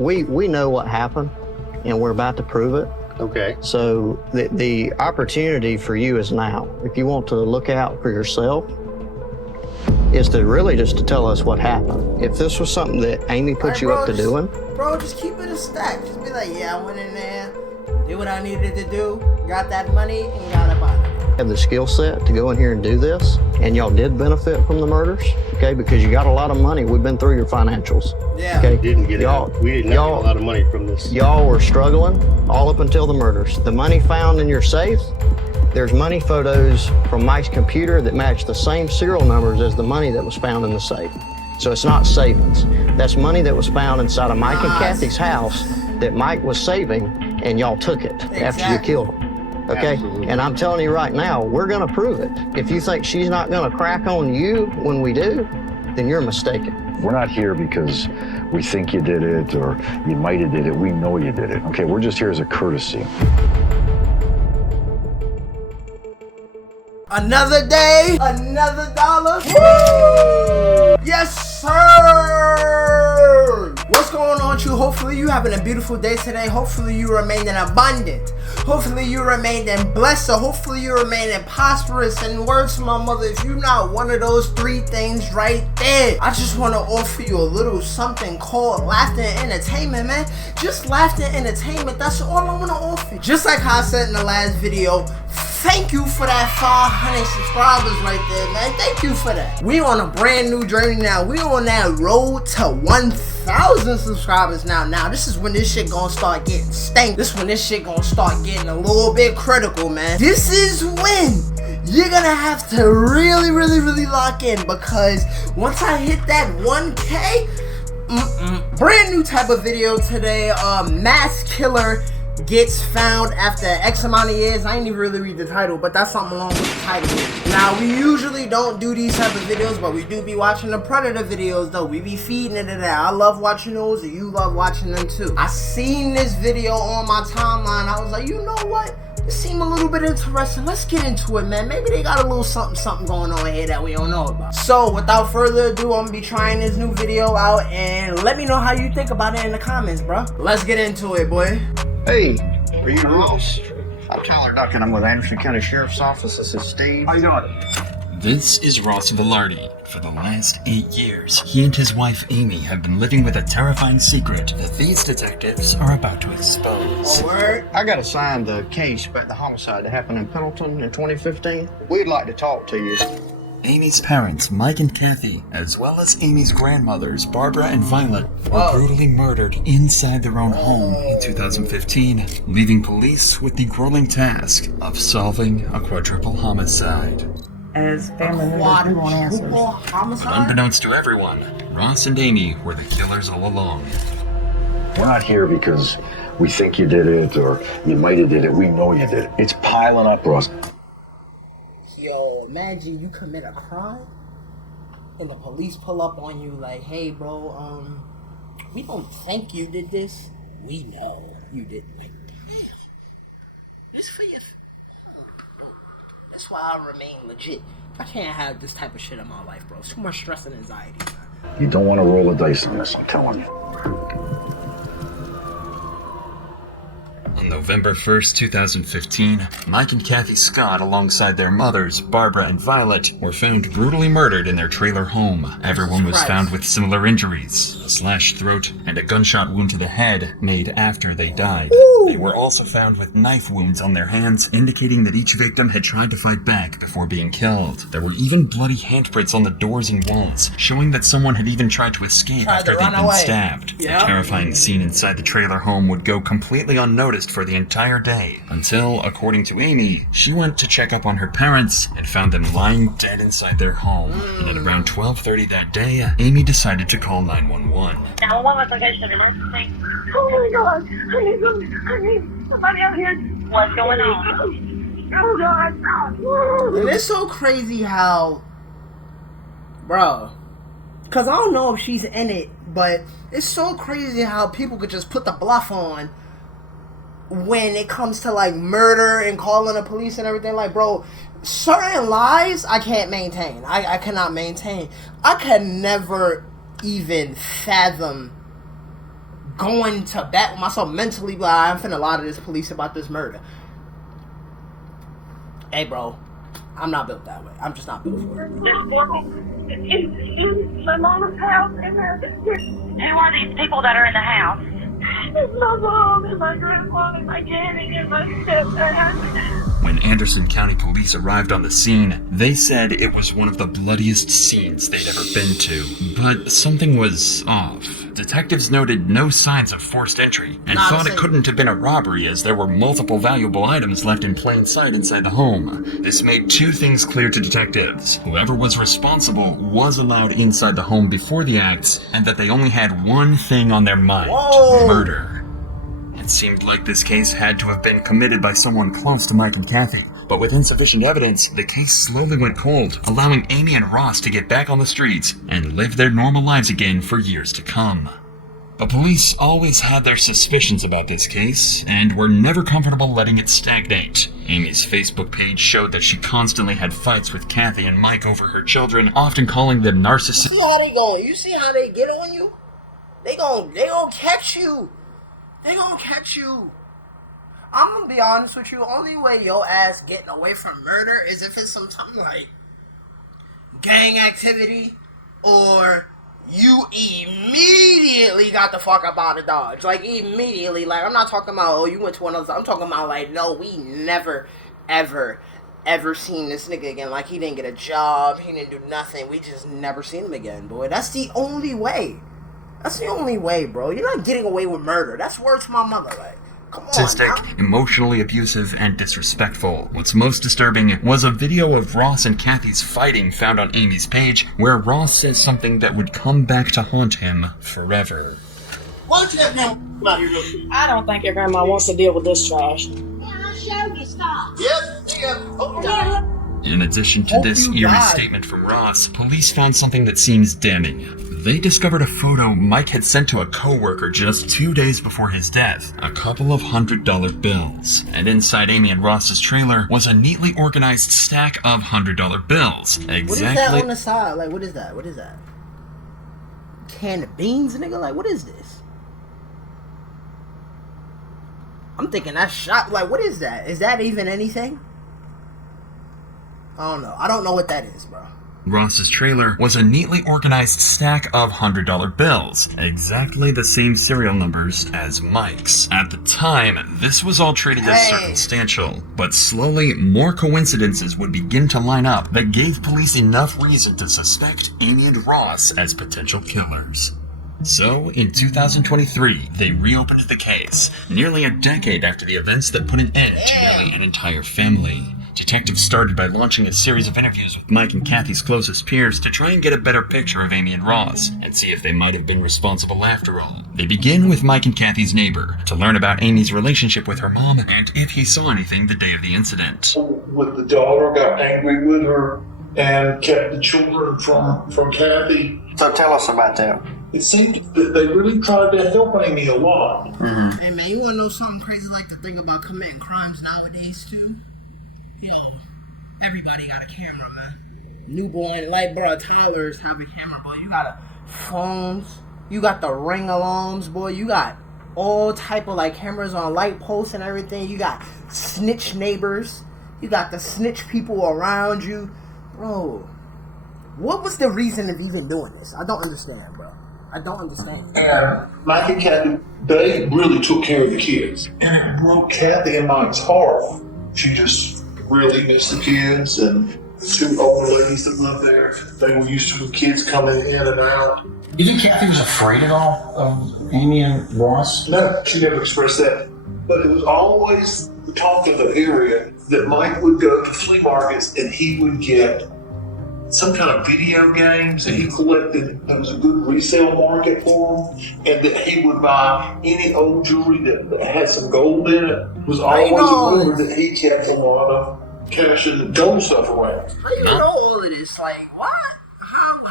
we know what happened, and we're about to prove it. Okay. So the opportunity for you is now. If you want to look out for yourself, is to really just to tell us what happened. If this was something that Amy put you up to doing. Bro, just keep it a stack. Just be like, yeah, I went in there, did what I needed to do, got that money, and got up out of there. Have the skill set to go in here and do this, and y'all did benefit from the murders, okay? Because you got a lot of money. We've been through your financials. Yeah. Okay. We didn't get a lot of money from this. Y'all were struggling all up until the murders. The money found in your safe, there's money photos from Mike's computer that match the same serial numbers as the money that was found in the safe. So it's not savings. That's money that was found inside of Mike and Kathy's house that Mike was saving, and y'all took it after you killed him. Okay? Absolutely. And I'm telling you right now, we're gonna prove it. If you think she's not gonna crack on you when we do, then you're mistaken. We're not here because we think you did it or you might have did it. We know you did it. Okay, we're just here as a courtesy. Another day, another dollar. Woo! Yes, sir! What's going on with you? Hopefully you having a beautiful day today. Hopefully you remain in abundant. Hopefully you remain in blessed. Hopefully you remain in prosperous. And words to my mother, if you're not one of those three things right there, I just want to offer you a little something called laughter and entertainment, man. Just laughter and entertainment. That's all I want to offer you. Just like how I said in the last video, thank you for that 500 subscribers right there, man. Thank you for that. We on a brand new journey now. We on that road to 1,000 subscribers now. Now, this is when this shit gonna start getting stank. This is when this shit gonna start getting a little bit critical, man. This is when you're gonna have to really lock in, because once I hit that 1K, brand new type of video today. Mass killer gets found after X amount of years. I ain't even really read the title, but that's something along with the title. Now, we usually don't do these type of videos, but we do be watching the Predator videos, though. We be feeding into that. I love watching those, and you love watching them, too. I seen this video on my timeline. I was like, you know what? It seemed a little bit interesting. Let's get into it, man. Maybe they got a little something going on here that we don't know about. So, without further ado, I'm gonna be trying this new video out, and let me know how you think about it in the comments, bro. Let's get into it, boy. Hey, are you Ross? I'm Tyler Duncan. I'm with Anderson County Sheriff's Office. This is Steve. How you doing? This is Ross Velarde. For the last 8 years, he and his wife Amy have been living with a terrifying secret that these detectives are about to expose. I got assigned the case about the homicide that happened in Pendleton in 2015. We'd like to talk to you. Amy's parents, Mike and Kathy, as well as Amy's grandmothers, Barbara and Violet, were brutally murdered inside their own home in 2015, leaving police with the grueling task of solving a quadruple homicide. As family members, we want answers. But unbeknownst to everyone, Ross and Amy were the killers all along. We're not here because we think you did it or you might have did it. We know you did it. It's piling up, Ross. Yo, imagine you commit a crime and the police pull up on you like, hey bro, we don't think you did this. We know you did. Like, damn. This for you. That's why I remain legit. I can't have this type of shit in my life, bro. It's too much stress and anxiety, man. You don't want to roll the dice on this, I'm telling you. On November 1st, 2015, Mike and Kathy Scott, alongside their mothers, Barbara and Violet, were found brutally murdered in their trailer home. Everyone was found with similar injuries, a slashed throat and a gunshot wound to the head made after they died. They were also found with knife wounds on their hands, indicating that each victim had tried to fight back before being killed. There were even bloody handprints on the doors and walls, showing that someone had even tried to escape after they'd been stabbed. The terrifying scene inside the trailer home would go completely unnoticed for the entire day, until, according to Amy, she went to check up on her parents and found them lying dead inside their home. And at around 12:30 that day, Amy decided to call 911. 911 was like I said, emergency. Oh my god, I need somebody out here. What's going on? Oh god. And it's so crazy how, bro, because I don't know if she's in it, but it's so crazy how people could just put the bluff on when it comes to like murder and calling the police and everything. Like, bro, certain lies I can't maintain. I cannot maintain. I can never even fathom going to bat with myself mentally, but I'm finna lie to this police about this murder. Hey, bro, I'm not built that way. I'm just not built for it. In my mama's house, and who are these people that are in the house? It's my mom and my grandma and my daddy and my stepdad. When Anderson County Police arrived on the scene, they said it was one of the bloodiest scenes they'd ever been to. But something was off. Detectives noted no signs of forced entry and thought it couldn't have been a robbery as there were multiple valuable items left in plain sight inside the home. This made two things clear to detectives. Whoever was responsible was allowed inside the home before the acts, and that they only had one thing on their mind: murder. It seemed like this case had to have been committed by someone close to Mike and Kathy, but with insufficient evidence, the case slowly went cold, allowing Amy and Ross to get back on the streets and live their normal lives again for years to come. The police always had their suspicions about this case, and were never comfortable letting it stagnate. Amy's Facebook page showed that she constantly had fights with Kathy and Mike over her children, often calling them narcissists. See how they going? You see how they get on you? They gon' catch you. They gonna catch you. I'm gonna be honest with you. Only way your ass getting away from murder is if it's something like gang activity, or you immediately got the fuck up out of Dodge. Like, immediately. Like, I'm not talking about, oh, you went to another. I'm talking about, like, no, we never, ever seen this nigga again. Like, he didn't get a job. He didn't do nothing. We just never seen him again, boy. That's the only way. That's the only way, bro. You're not getting away with murder. That's words to my mother. Like, come on. Narcissistic, emotionally abusive, and disrespectful. What's most disturbing was a video of Ross and Kathy's fighting found on Amy's page, where Ross says something that would come back to haunt him forever. Why don't you have him out here real quick? I don't think your grandma wants to deal with this trash. In addition to this eerie statement from Ross, police found something that seems damning. They discovered a photo Mike had sent to a coworker just 2 days before his death, a couple of $100 bills. And inside Amy and Ross's trailer was a neatly organized stack of $100 bills. Exactly. What is that on the side? Like, what is that? What is that? Can of beans, nigga? Like, what is this? I'm thinking that's shot. Like, what is that? Is that even anything? I don't know. I don't know what that is, bro. Ross's trailer was a neatly organized stack of $100 bills, exactly the same serial numbers as Mike's. At the time, this was all treated as circumstantial, but slowly more coincidences would begin to line up that gave police enough reason to suspect Amy and Ross as potential killers. So, in 2023, they reopened the case, nearly a decade after the events that put an end to nearly an entire family. Detectives started by launching a series of interviews with Mike and Kathy's closest peers to try and get a better picture of Amy and Ross, and see if they might have been responsible after all. They begin with Mike and Kathy's neighbor, to learn about Amy's relationship with her mom, and if he saw anything the day of the incident. With the daughter, got angry with her, and kept the children from Kathy. So tell us about that. It seemed that they really tried to help Amy a lot. Mm-hmm. Hey man, you wanna know something crazy like the thing about committing crimes nowadays too? Yo, everybody got a camera, man. Newborn light bro toddlers have a camera, boy. You got phones, you got the Ring alarms, boy. You got all type of like cameras on light posts and everything. You got snitch neighbors. You got the snitch people around you. Bro, what was the reason of even doing this? I don't understand, bro. I don't understand. And Mike and Kathy, they really took care of the kids. And it broke Kathy and Mike's heart. She just really missed the kids, and the two older ladies that lived there, they were used to the kids coming in and out. You think Kathy was afraid at all of Amy and Ross? No, she never expressed that. But it was always the talk of the area that Mike would go to flea markets and he would get some kind of video games that he collected. There was a good resale market for them, and that he would buy any old jewelry that had some gold in it. It was always a rumor that he kept a lot of cash and gold stuff around. How you know all of this? Like, what?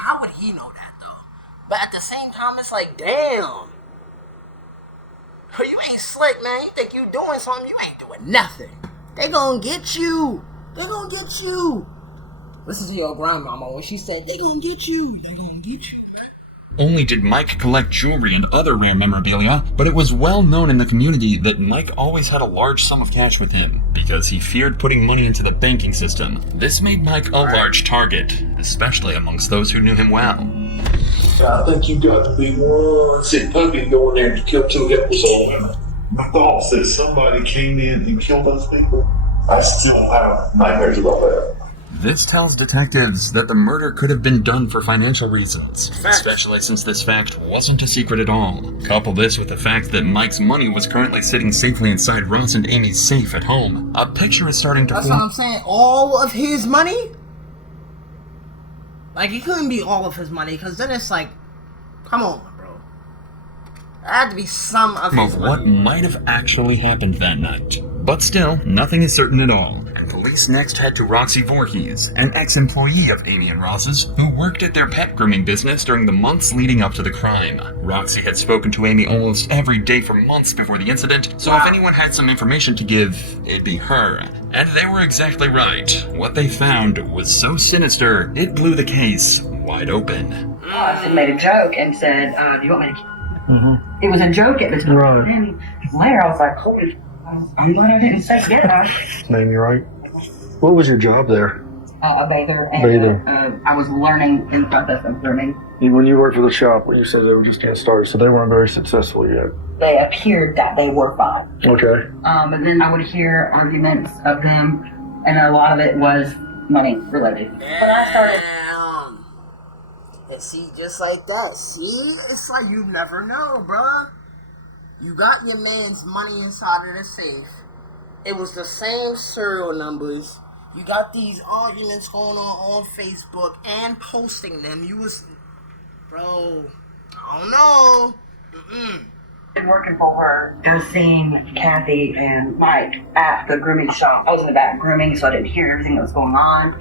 How would he know that, though? But at the same time, it's like, damn. You ain't slick, man. You think you doing something, you ain't doing nothing. They gonna get you. They gonna get you. Listen to your grandmama when she said, they gonna get you. They gonna get you. only did Mike collect jewelry and other rare memorabilia, but it was well known in the community that Mike always had a large sum of cash with him because he feared putting money into the banking system. This made Mike a large target, especially amongst those who knew him well. I think you got to be one sick puppy to go in there and kill two episodes. My thoughts that somebody came in and killed those people, I still have nightmares about that. This tells detectives that the murder could have been done for financial reasons, especially since this fact wasn't a secret at all. Couple this with the fact that Mike's money was currently sitting safely inside Ross and Amy's safe at home. A picture is starting to That's what I'm saying. All of his money? Like, it couldn't be all of his money, because then it's like, come on, bro. There had to be some of his money. What might have actually happened that night. But still, nothing is certain at all. And police next head to Roxy Voorhees, an ex-employee of Amy and Ross's, who worked at their pet grooming business during the months leading up to the crime. Roxy had spoken to Amy almost every day for months before the incident, so if anyone had some information to give, it'd be her. And they were exactly right. What they found was so sinister, it blew the case wide open. Ross had made a joke and said, do you want me to... It was a joke at the time. Right. And later I was like, holy... I'm glad I didn't say yeah. Amy, right? What was your job there? A bather. And I was learning in the process of grooming. When you worked for the shop, you said they were just getting started, so they weren't very successful yet. They appeared that they were fine. Okay. But then I would hear arguments of them, and a lot of it was money related. When I started... And see, just like that. See? It's like you never know, bruh. You got your man's money inside of the safe. It was the same serial numbers. You got these arguments going on Facebook and posting them. You was... Bro, I don't know. Been working for her, just seeing Kathy and Mike at the grooming shop. I was in the back grooming, so I didn't hear everything that was going on.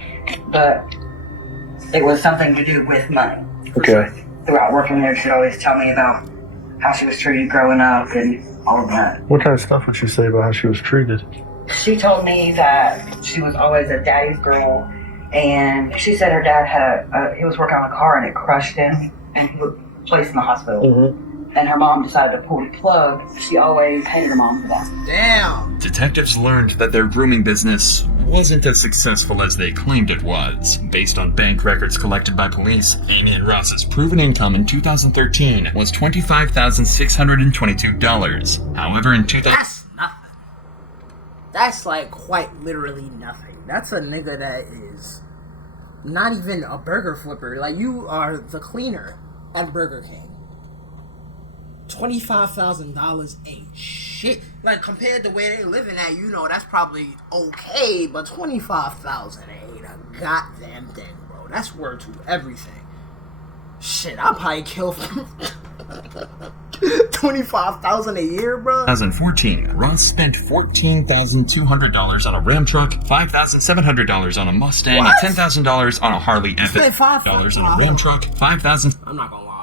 But it was something to do with money. Okay. Throughout working there, she'd always tell me about how she was treated growing up and all of that. What kind of stuff would she say about how she was treated? She told me that she was always a daddy's girl, and she said her dad he was working on a car and it crushed him, and he was placed in the hospital. And her mom decided to pull the plug. She always hated her mom for that. Damn. Detectives learned that their grooming business wasn't as successful as they claimed it was. Based on bank records collected by police, Amy and Ross's proven income in 2013 was $25,622. However, in 2000... That's nothing. That's like quite literally nothing. That's a nigga that is not even a burger flipper. Like, you are the cleaner at Burger King. $25,000 ain't shit. Like, compared to where they living at, you know, that's probably okay, but $25,000 ain't a goddamn thing, bro. That's worth to everything. Shit, I'll probably kill $25,000 a year, bro. 2014, Ross spent $14,200 on a Ram truck, $5,700 on a Mustang, What? $10,000 on a Harley spent $5,000 on a Ram truck, $5,000... I'm not gonna lie.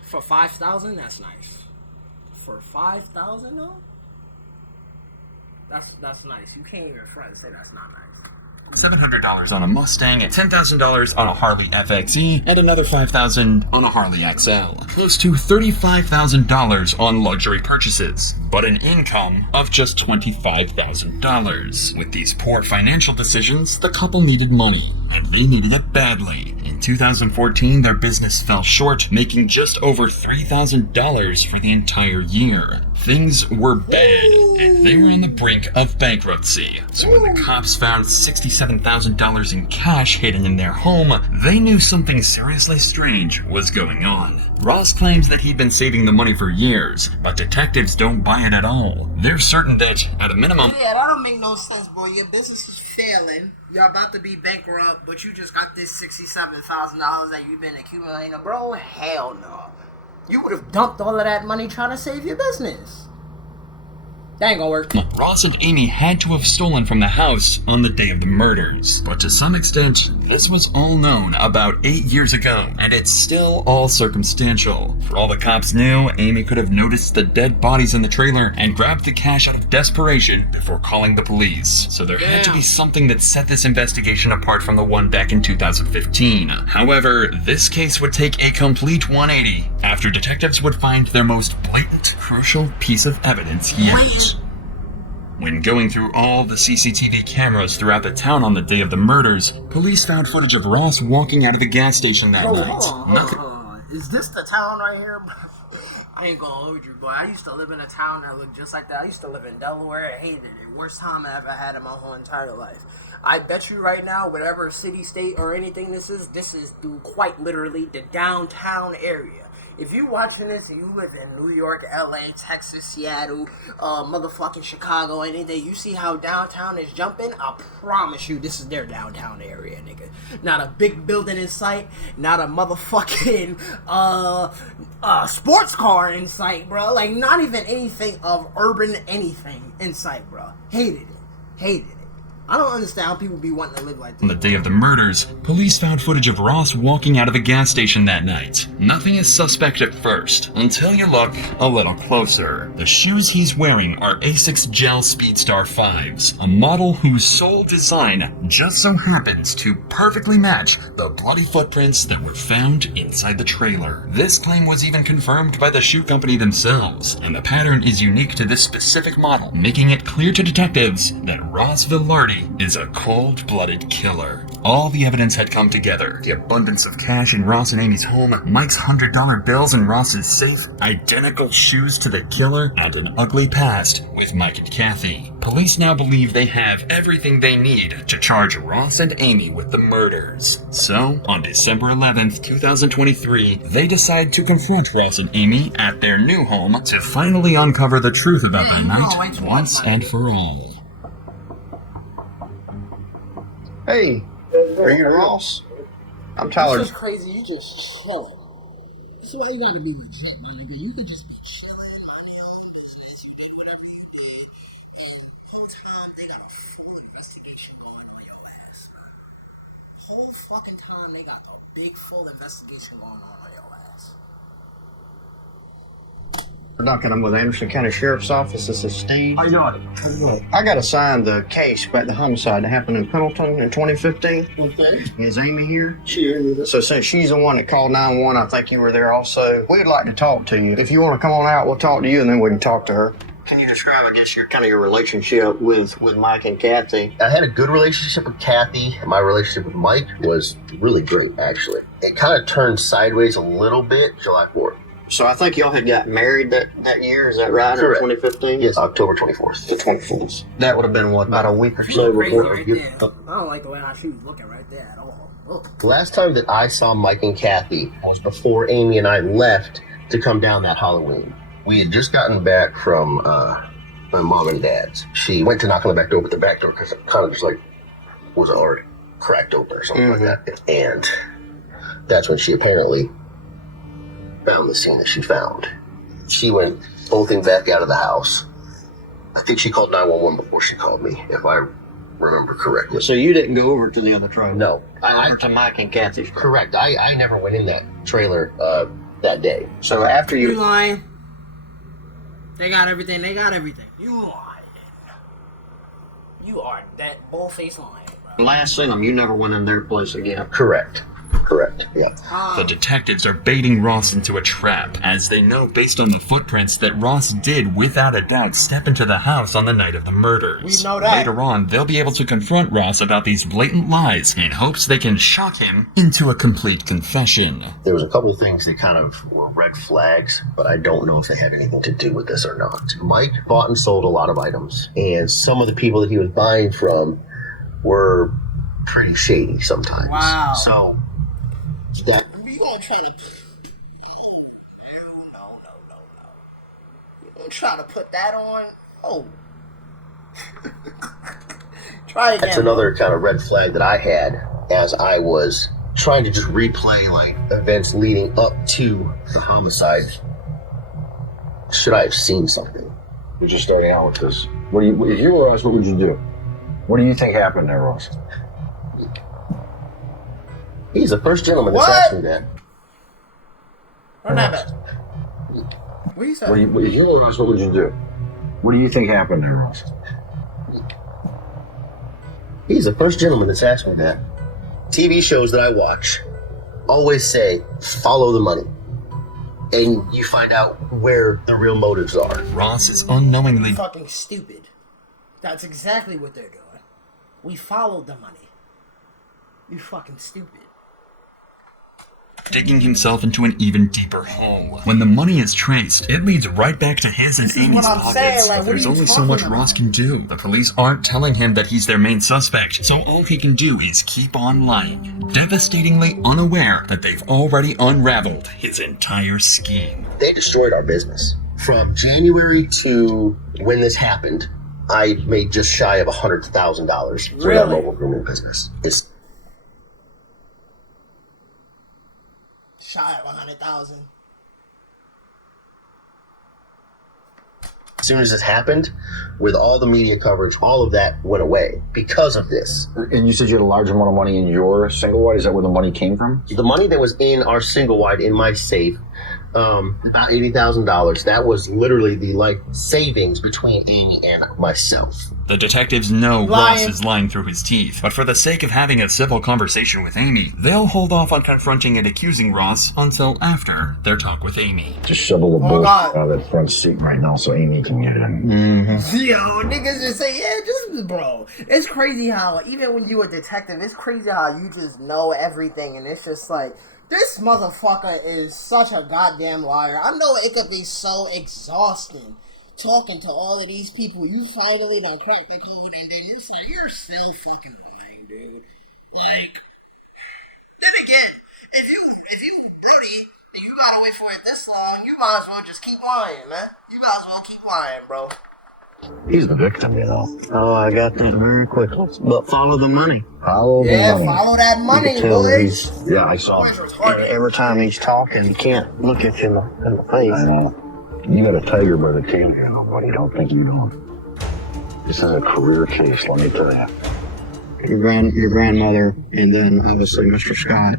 For $5,000, that's nice. For $5,000 though? That's nice. You can't even front and say that's not nice. $700 on a Mustang, $10,000 on a Harley FXE, and another $5,000 on a Harley XL. Close to $35,000 on luxury purchases, but an income of just $25,000. With these poor financial decisions, the couple needed money, and they needed it badly. In 2014, their business fell short, making just over $3,000 for the entire year. Things were bad, and they were on the brink of bankruptcy. So when the cops found $67,000 in cash hidden in their home, they knew something seriously strange was going on. Ross claims that he'd been saving the money for years, but detectives don't buy it at all. They're certain that, at a minimum... Yeah, that don't make no sense, boy. Your business is failing. You're about to be bankrupt, but you just got this $67,000 that you've been accumulating. Bro, hell no. You would have dumped all of that money trying to save your business. That ain't gonna work. Ross and Amy had to have stolen from the house on the day of the murders. But to some extent, this was all known about 8 years ago, and it's still all circumstantial. For all the cops knew, Amy could have noticed the dead bodies in the trailer and grabbed the cash out of desperation before calling the police. So there had to be something that set this investigation apart from the one back in 2015. However, this case would take a complete 180 after detectives would find their most blatant, crucial piece of evidence yet. When going through all the CCTV cameras throughout the town on the day of the murders, police found footage of Ross walking out of the gas station that night. Nothing. Is this the town right here? I ain't gonna hold you, boy. I used to live in a town that looked just like that. I used to live in Delaware. I hated it. Worst time I ever had in my whole entire life. I bet you right now, whatever city, state, or anything this is quite literally the downtown area. If you watching this and you live in New York, LA, Texas, Seattle, motherfucking Chicago, anything, you see how downtown is jumping, I promise you this is their downtown area, nigga. Not a big building in sight, not a motherfucking sports car in sight, bro. Like, not even anything of urban anything in sight, bro. Hated it. I don't understand how people be wanting to live like this. On the day of the murders, police found footage of Ross walking out of the gas station that night. Nothing is suspect at first, until you look a little closer. The shoes he's wearing are Asics Gel Speedstar 5s, a model whose sole design just so happens to perfectly match the bloody footprints that were found inside the trailer. This claim was even confirmed by the shoe company themselves, and the pattern is unique to this specific model, making it clear to detectives that Ross Villardi is a cold-blooded killer. All the evidence had come together. The abundance of cash in Ross and Amy's home, Mike's $100 bills in Ross's safe, identical shoes to the killer, and an ugly past with Mike and Kathy. Police now believe they have everything they need to charge Ross and Amy with the murders. So, on December 11th, 2023, they decide to confront Ross and Amy at their new home to finally uncover the truth about that night once and for all. Hey, are you Ross? I'm Tyler. This is crazy. You just chilling. This is why you gotta be legit, my nigga. You could just be chilling, minding your own business. You did whatever you did, and one time they got a full investigation going on your ass. Whole fucking time they got the big full investigation going on your ass. Duncan, I'm with Anderson County Sheriff's Office. This is Steve. How you doing? I got assigned the case about the homicide that happened in Pendleton in 2015. Okay. Is Amy here? Cheers. So since she's the one that called 911, I think you were there also. We'd like to talk to you. If you want to come on out, we'll talk to you and then we can talk to her. Can you describe, I guess, your relationship with Mike and Kathy? I had a good relationship with Kathy. My relationship with Mike was really great, actually. It kind of turned sideways a little bit July 4th. So I think y'all had got married that year, is that right? Correct. In 2015? Yes, October 24th. The 24th. That would have been, what, about a week or so Crazy before? right there. I don't like the way how she was looking right there at all. Ugh. The last time that I saw Mike and Kathy was before Amy and I left to come down that Halloween. We had just gotten back from my mom and dad's. She went to knock on the back door, but the back door because it kind of just like was already cracked open or something like that. And that's when she apparently found the scene that she found. She went bolting back out of the house. I think she called 911 before she called me, if I remember correctly. So you didn't go over to the other trailer? No. Over to Mike and Kathy's trailer? Correct. I never went in that trailer that day. So after You you... lying. They got everything. You lying. You are that bull-faced lying, bro. Last seen them, you never went in their place again. Correct, yeah. The detectives are baiting Ross into a trap, as they know based on the footprints that Ross did without a doubt step into the house on the night of the murders. We know that. Later on, they'll be able to confront Ross about these blatant lies in hopes they can shock him into a complete confession. There was a couple of things that kind of were red flags, but I don't know if they had anything to do with this or not. Mike bought and sold a lot of items, and some of the people that he was buying from were pretty shady sometimes. Wow. So that You gonna try to... No. You gonna try to put that on? Oh. Try again. that's another kind of red flag that I had as I was trying to just replay like events leading up to the homicide. Should I have seen something? We're just starting out with this. What do you? If you were us, what would you do? What do you think happened there, Ross? He's the first gentleman that's What? asked me that. Run that back. What you say? If you were us, what would you do? What do you think happened there, Ross? He's the first gentleman that's asked me that. TV shows that I watch always say, follow the money. And you find out where the real motives are. Ross is unknowingly Fucking stupid. That's exactly what they're doing. We followed the money. You fucking stupid. digging himself into an even deeper hole. When the money is traced, it leads right back to his and Amy's pockets. But there's only so much Ross can do. The police aren't telling him that he's their main suspect, so all he can do is keep on lying, devastatingly unaware that they've already unraveled his entire scheme. They destroyed our business. From January to when this happened, I made just shy of $100,000 for that mobile grooming business. It's shy of 100,000. As soon as this happened, with all the media coverage, all of that went away because of this. And you said you had a large amount of money in your single wide? Is that where the money came from? The money that was in our single wide in my safe, about $80,000. That was literally the savings between Amy and myself. The detectives know Ross is lying through his teeth, but for the sake of having a civil conversation with Amy, they'll hold off on confronting and accusing Ross until after their talk with Amy. Just shovel the bullshit out of that front seat right now so Amy can get in. Mm-hmm. Yo, niggas just say, yeah, just, bro. It's crazy how, even when you a detective, it's crazy how you just know everything, and it's just like, this motherfucker is such a goddamn liar. I know it could be so exhausting talking to all of these people. You finally done cracked the code, and then you say you're still fucking lying, dude. Like, then again, if you Brody, you gotta wait for it this long, you might as well just keep lying, man. You might as well keep lying, bro. He's the victim, you know. Oh, I got that very quickly. But follow the money. Follow the money. Follow that money, boys. Yeah, I saw it. Every time he's talking, he can't look at you in the face. I know. You got a tiger by the tail here, nobody. Don't think you don't. This is a career case, let me tell you. Your grandmother, and then obviously Mr. Scott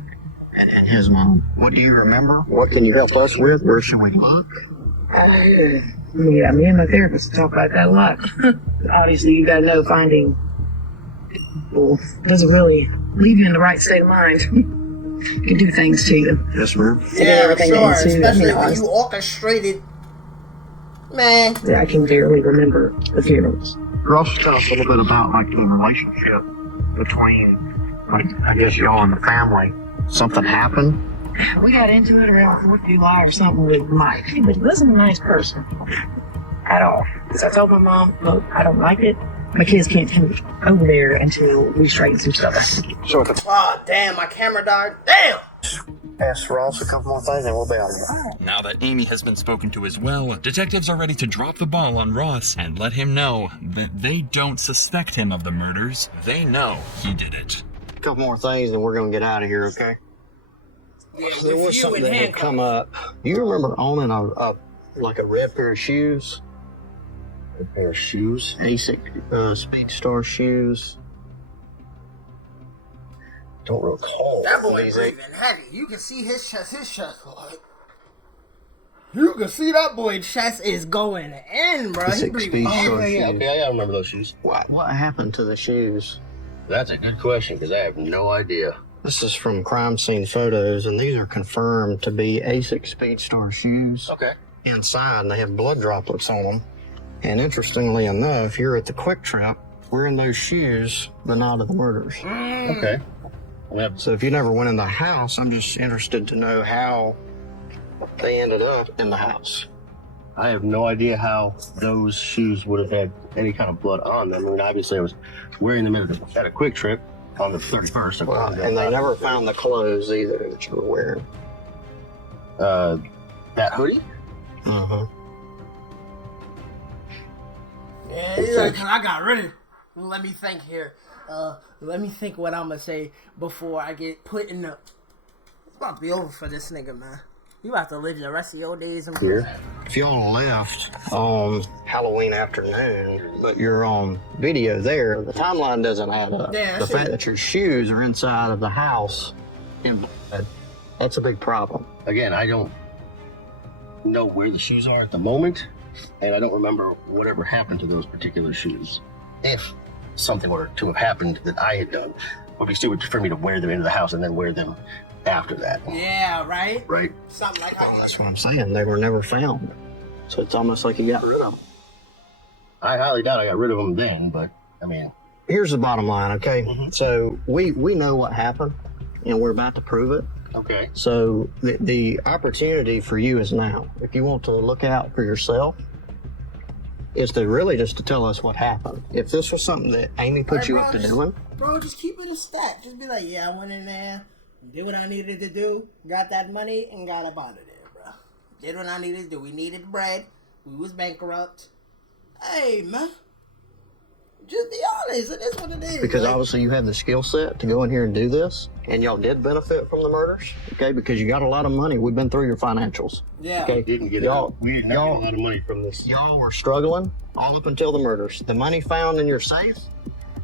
and his mom. What do you remember? What can you help us with? Where should we look? Yeah, me and my therapist talk about that a lot. Obviously, you gotta know finding people doesn't really leave you in the right state of mind. It can do things to you. Yes, ma'am. Yeah, sure. Especially when you orchestrated. Man. Yeah, I can barely remember the funerals. Ross, tell us a little bit about the relationship between, I guess, y'all and the family. Something happened? We got into it around 4th of July or something with Mike, but he wasn't a nice person at all. Because I told my mom, look, I don't like it. My kids can't come over there until we straighten some stuff. Oh, damn, my camera died. Damn! Ask Ross a couple more things and we'll be out of here. Now that Amy has been spoken to as well, detectives are ready to drop the ball on Ross and let him know that they don't suspect him of the murders. They know he did it. A couple more things and we're going to get out of here, okay? Yeah, there was something that had come up. You remember owning a red pair of shoes? A pair of shoes? ASIC Speed Star shoes. Don't recall. That boy breathing heavy. You can see his chest like. You can see that boy's chest is going in, bro. He breathing. Okay, I remember those shoes. What happened to the shoes? That's a good question, because I have no idea. This is from crime scene photos, and these are confirmed to be ASIC Speed Star shoes. Okay. Inside, they have blood droplets on them. And interestingly enough, here at the Quick Trip, wearing those shoes the night of the murders. Okay. So if you never went in the house, I'm just interested to know how they ended up in the house. I have no idea how those shoes would have had any kind of blood on them. I mean, obviously I was wearing them at a Quick Trip on the 31st. Well, and they never found the clothes either that you were wearing. That hoodie? Uh-huh. Yeah, I got rid of it. Let me think here. Let me think what I'm gonna say before I get put in the... It's about to be over for this nigga, man. You have to live the rest of your days in here. If y'all left, Halloween afternoon, but you're on video there. The timeline doesn't add up. Yeah, the fact that your shoes are inside of the house in blood, that's a big problem. Again, I don't know where the shoes are at the moment, and I don't remember whatever happened to those particular shoes. If something were to have happened that I had done, it would be stupid for me to wear them into the house and then wear them after that. Yeah, right? Right? Something like that. That's what I'm saying. They were never found. So it's almost like you got rid of them. I highly doubt I got rid of them then, but, I mean... Here's the bottom line, okay? So we know what happened, and we're about to prove it. Okay. So the opportunity for you is now. If you want to look out for yourself, is to really just to tell us what happened. If this was something that Amy put you up to doing... Bro, just keep it a stat. Just be like, yeah, I went in there, did what I needed to do, got that money, and got up out of there, bro. Did what I needed to do. We needed bread. We was bankrupt. Hey, man. Just be honest. It is what it is. Because obviously you have the skill set to go in here and do this, and y'all did benefit from the murders, okay? Because you got a lot of money. We've been through your financials. Yeah. Okay. We didn't get a lot of money from this. Y'all were struggling all up until the murders. The money found in your safe,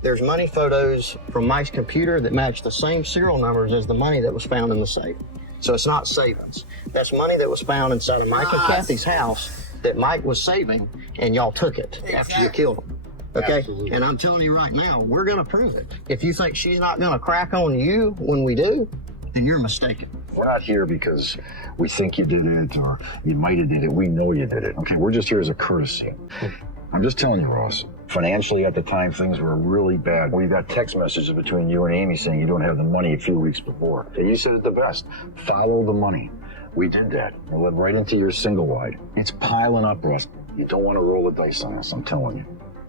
there's money photos from Mike's computer that match the same serial numbers as the money that was found in the safe. So it's not savings. That's money that was found inside of Mike and Kathy's house that Mike was saving, and y'all took it after you killed him. Okay? Absolutely. And I'm telling you right now, we're going to prove it. If you think she's not going to crack on you when we do, then you're mistaken. We're not here because we think you did it or you might have did it. We know you did it. Okay, we're just here as a courtesy. I'm just telling you, Ross. Financially, at the time, things were really bad. We got text messages between you and Amy saying you don't have the money a few weeks before. And you said it the best. Follow the money. We did that. We led right into your single wide. It's piling up, Ross. You don't want to roll the dice on us, I'm telling you.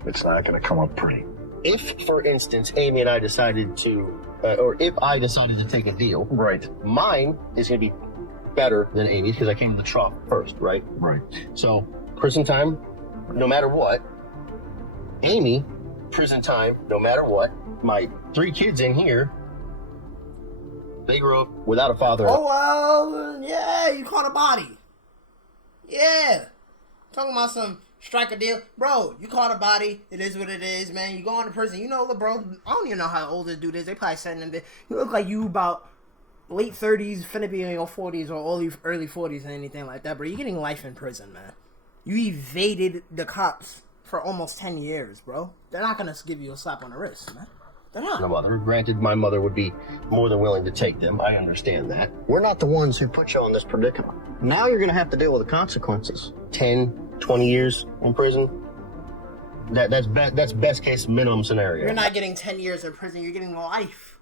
It's not going to come up pretty. If, for instance, Amy and I decided to, or if I decided to take a deal, Right. mine is going to be better than Amy's because I came to the trough first, right? Right. So, prison time, no matter what. Amy, prison time, no matter what. My 3 kids in here, they grew up without a father. Oh, well, yeah, you caught a body. Yeah. Talking about some strike a deal. Bro, you caught a body. It is what it is, man. You go into prison. You know, bro, I don't even know how old this dude is. They probably sending him there. You look like you about late 30s, finna be in your 40s or early 40s or anything like that, bro. You're getting life in prison, man. You evaded the cops for almost 10 years, bro. They're not gonna give you a slap on the wrist, man. They're not. My mother. Granted, my mother would be more than willing to take them. I understand that. We're not the ones who put you on this predicament. Now you're going to have to deal with the consequences. 10, 20 years in prison. That's best case minimum scenario. You're not getting 10 years in prison. You're getting life.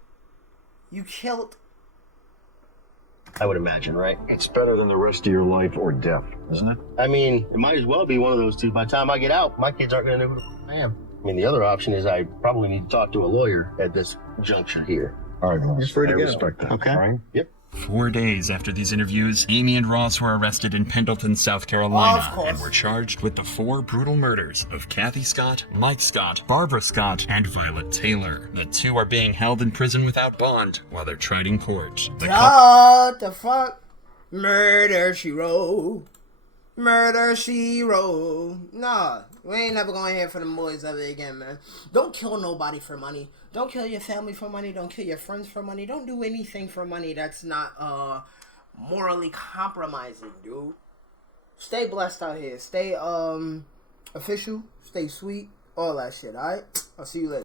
You killed. I would imagine, right? It's better than the rest of your life or death, isn't it? I mean, it might as well be one of those two. By the time I get out, my kids aren't going to know who I am. I mean, the other option is I probably need to talk to a lawyer at this juncture here. All right, Ross. You're free to I go. respect that. Okay. All right? Yep. 4 days after these interviews, Amy and Ross were arrested in Pendleton, South Carolina, Of course. and were charged with the 4 brutal murders of Kathy Scott, Mike Scott, Barbara Scott, and Violet Taylor. The 2 are being held in prison without bond while they're tried in court. What the fuck? Murder, she wrote. Murder, she wrote. Nah, we ain't never gonna hear from the boys ever again, man. Don't kill nobody for money. Don't kill your family for money. Don't kill your friends for money. Don't do anything for money that's not morally compromising, dude. Stay blessed out here. Stay official. Stay sweet. All that shit, alright? I'll see you later.